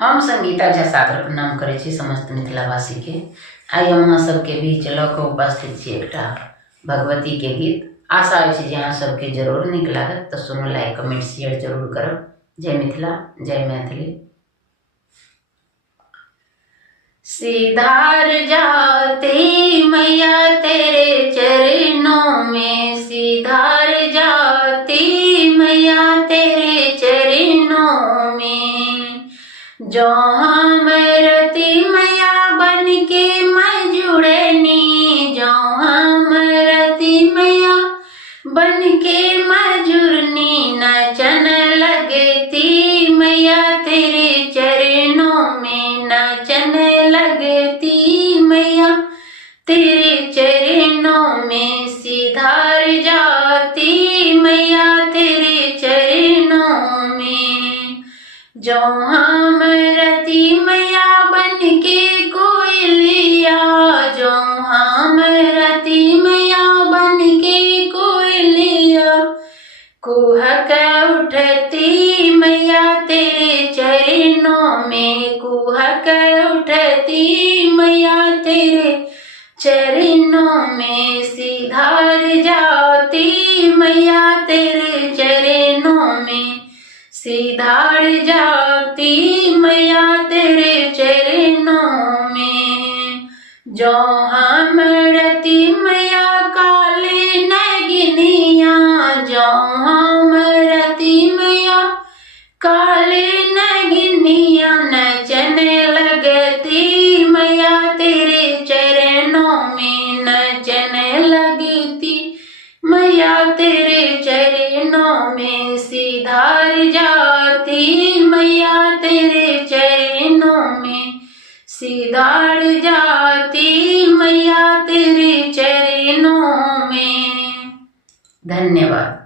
हम संगीता झा सादर प्रणाम करै छी समस्त मिथिलावासी के। आई हम अहाँ सबके बीच लऽ कऽ उपस्थित छी एकटा भगवती के गीत। आशा अछि जे अहाँ सबके जरूर नीक लागत, तऽ सुनू, लाइक कमेंट शेयर जरूर करब। जय मिथिला, जय मैथिली। सिधार जाती मैया तेरे चरणों में, सिधार जाती मैया तेरे चरणों में। जो हम रति मैया बन के मैं जुड़नी, जो हम रति मैया बन के मैं जुड़नी, नचन लगती मैया तेरे चरणों में, नचन लगती मैया तेरे चरणों में। सिधार जाती मैया तेरे चरणों में। जो हम रति मैया बन के कोयलिया, जो हम रति मैया बन के कोयलिया, कुहक उठती मैया तेरे चरणों में, कुहक उठती मैया तेरे चरणों में। सिधार जाती मैया तेरे चरणों में, सिधार जाती मैया तेरे चरणों में। जो हम रति मैया काले नगिनिया, जो हम रति मैया काले नगिनिया, नचन लगती मैया तेरे चरणों में, नचन लगती मैया तेरे चरणों में। सिधार जाती मैया तेरे चरणों में, सिधार जाती मैया तेरे चरणों में। धन्यवाद।